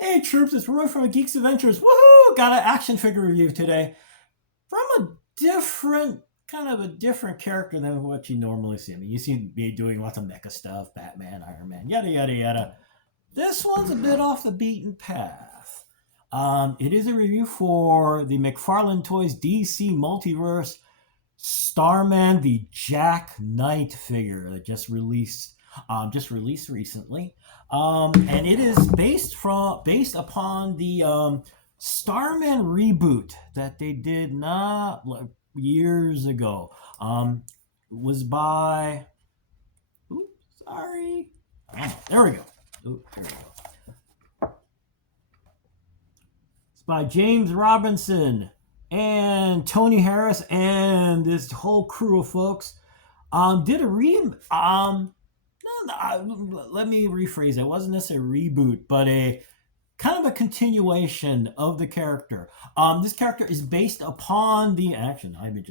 Hey troops, it's Roy from Geeks Adventures. Woohoo! Got an action figure review today from a different character than what you normally see. I mean, you see me doing lots of mecha stuff, Batman, Iron Man, yada yada yada. This one's a bit off the beaten path. It is a review for the McFarlane Toys DC Multiverse Starman, the Jack Knight figure that just released recently. And it is based upon the Starman reboot that they did not years ago. It was by there we go. It's by James Robinson and Tony Harris and this whole crew of folks. Did a let me rephrase it. It wasn't necessarily a reboot, but a kind of a continuation of the character. This character is based upon it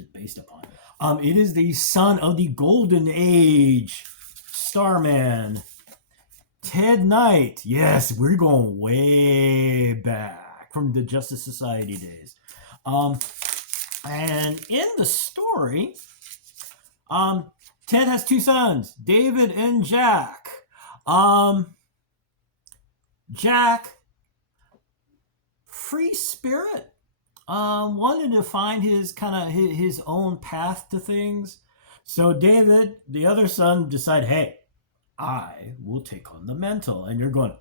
is the son of the Golden Age Starman, Ted Knight. Yes, we're going way back from the Justice Society days. And in the story, Ted has two sons, David and Jack. Jack, free spirit, wanted to find his own path to things. So David, the other son, decided, hey, I will take on the mental. And you're going,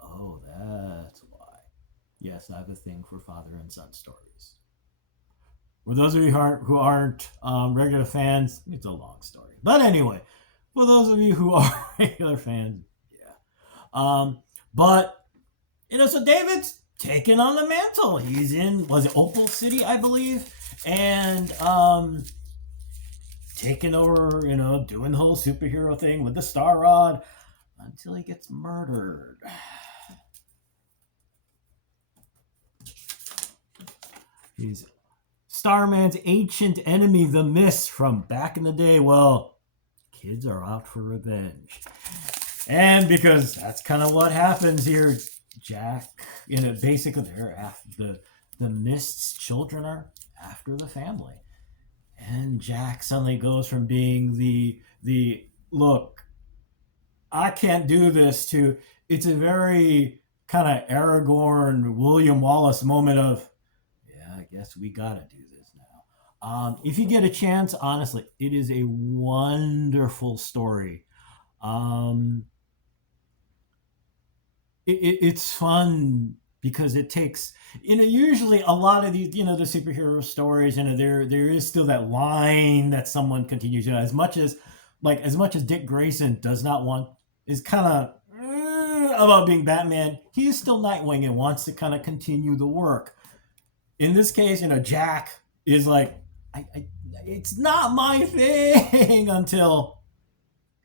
oh, that's why. Yes, I have a thing for father and son stories. For those of you who aren't regular fans, it's a long story. But anyway, for those of you who are regular fans, yeah. So David's taking on the mantle. He's in, was it Opal City, I believe? And taking over, doing the whole superhero thing with the Star Rod until he gets murdered. He's Starman's ancient enemy, the Mist, from back in the day. Well, kids are out for revenge. And because that's kind of what happens here, Jack, basically they're after the Mist's children are after the family. And Jack suddenly goes from being the look, I can't do this, to it's a very kind of Aragorn, William Wallace moment of, yeah, I guess we gotta do this now. If you get a chance, honestly, it is a wonderful story. It's fun because it takes, usually a lot of these, the superhero stories, there is still that line that someone continues, as much as Dick Grayson is kind of about being Batman, he is still Nightwing and wants to kind of continue the work. In this case, Jack is like, it's not my thing until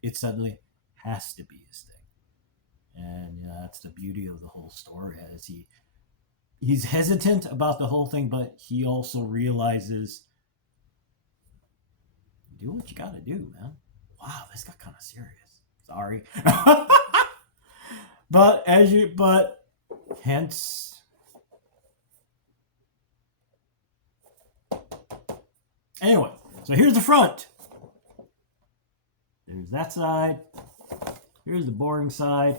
it suddenly has to be his thing. And that's the beauty of the whole story, as he's hesitant about the whole thing, but he also realizes, do what you gotta do, man. Wow, this got kind of serious. Sorry. Hence, anyway, so here's the front. There's that side. Here's the boring side.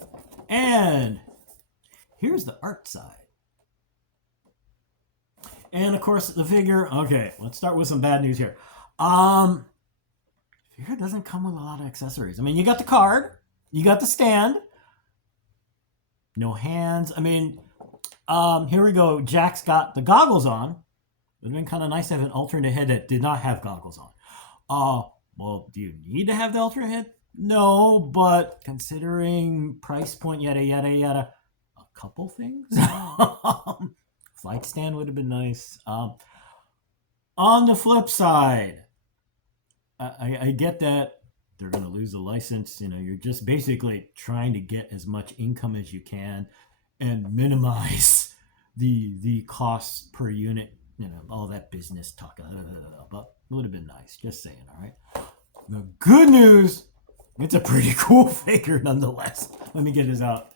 And here's the art side. And of course, the figure. Okay, let's start with some bad news here. Figure doesn't come with a lot of accessories. I mean, you got the card, you got the stand, no hands. I mean, here we go. Jack's got the goggles on. It would have been kind of nice to have an alternate head that did not have goggles on. Well, do you need to have the alternate head? No, but considering price point, yada, yada, yada, a couple things. Flight stand would have been nice. On the flip side, I get that they're going to lose the license. You're just basically trying to get as much income as you can and minimize the costs per unit, all that business talk. But it would have been nice, just saying, all right? The good news, it's a pretty cool figure nonetheless. Let me get this out.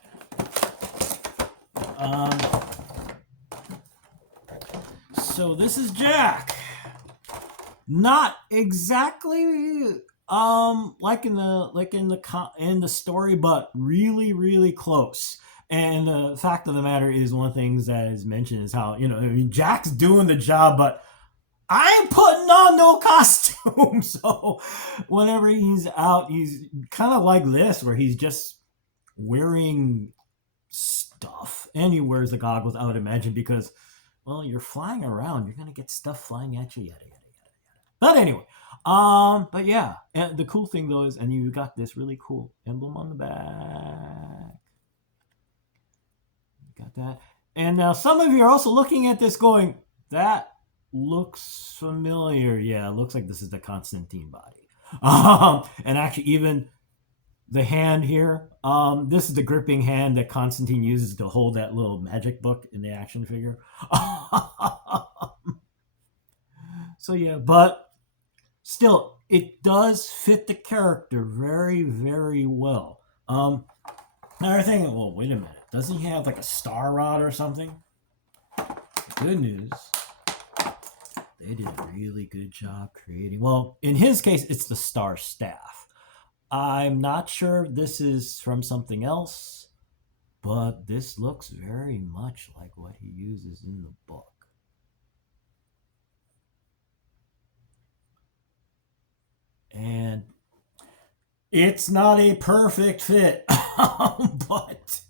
So this is Jack. Not exactly like in the story, but really close. And the fact of the matter is, one of the things that is mentioned is how, Jack's doing the job, but I ain't putting on no costume. So whenever he's out, he's kind of like this, where he's just wearing stuff. And he wears the goggles, I would imagine, because, well, you're flying around. You're going to get stuff flying at you, yada, yada, yada, yada. But anyway, but yeah. And the cool thing, though, is, and you got this really cool emblem on the back. You got that. And now some of you are also looking at this going, that looks familiar. Yeah, it looks like this is the Constantine body. And actually, even the hand here, this is the gripping hand that Constantine uses to hold that little magic book in the action figure. So yeah, but still, it does fit the character very well. Another thing, well, wait a minute. Doesn't he have like a star rod or something? Good news. They did a really good job creating, well, in his case, it's the star staff. I'm not sure if this is from something else, but this looks very much like what he uses in the book. And it's not a perfect fit, but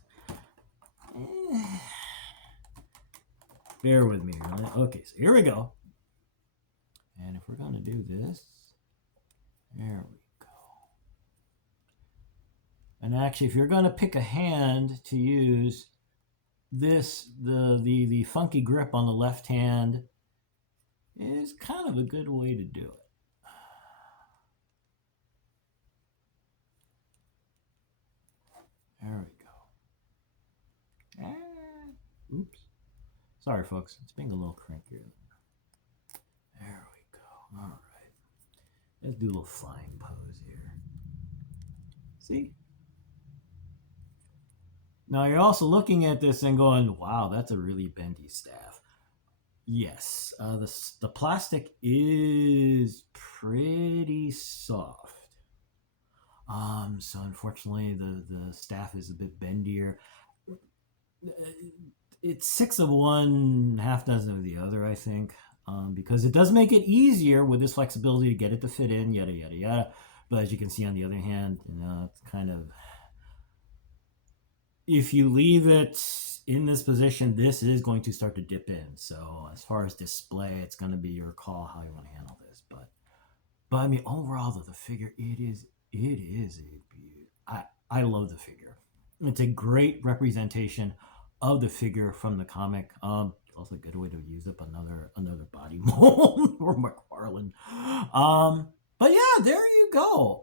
bear with me. Okay, so here we go. And if we're going to do this, there we go. And actually, if you're going to pick a hand to use, this, the funky grip on the left hand is kind of a good way to do it. There we go. And, oops. Sorry, folks. It's being a little crankier. There we go. All right. Let's do a little flying pose here. See? Now you're also looking at this and going, wow, that's a really bendy staff. Yes, the plastic is pretty soft. So unfortunately, the staff is a bit bendier. It's 6 of one, half dozen of the other, I think, because it does make it easier with this flexibility to get it to fit in, yada, yada, yada. But as you can see, on the other hand, it's kind of, if you leave it in this position, this is going to start to dip in. So as far as display, it's going to be your call how you want to handle this. But I mean, overall, the figure, it is a beauty. I love the figure. It's a great representation of the figure from the comic. Also a good way to use up another body mold or McFarlane. But yeah, there you go.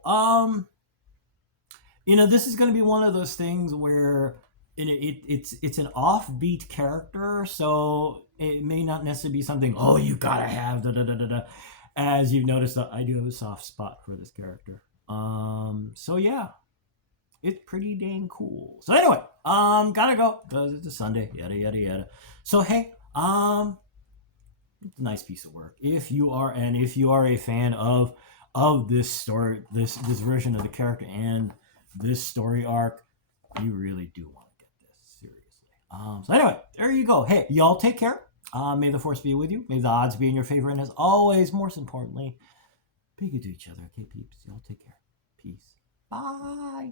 This is going to be one of those things where it's an offbeat character, so it may not necessarily be something, oh, you gotta have da-da-da-da-da. As you've noticed, I do have a soft spot for this character. So yeah, it's pretty dang cool. So anyway, gotta go because it's a Sunday, yada yada yada. So hey, nice piece of work. If you are a fan of this story, this version of the character and this story arc, you really do want to get this seriously. So anyway, there you go. Hey, y'all take care. May the force be with you. May the odds be in your favor. And as always, most importantly, be good to each other. Okay, peeps? Y'all take care. Peace. Bye.